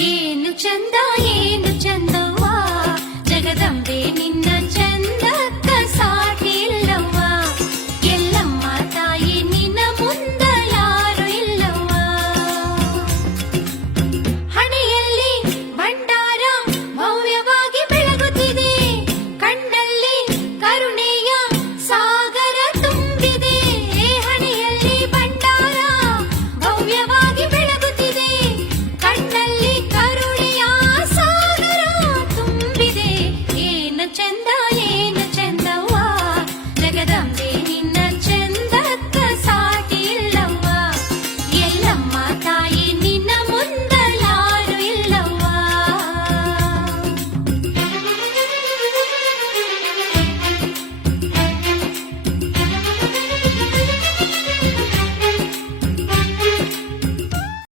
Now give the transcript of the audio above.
ఏను చందాయే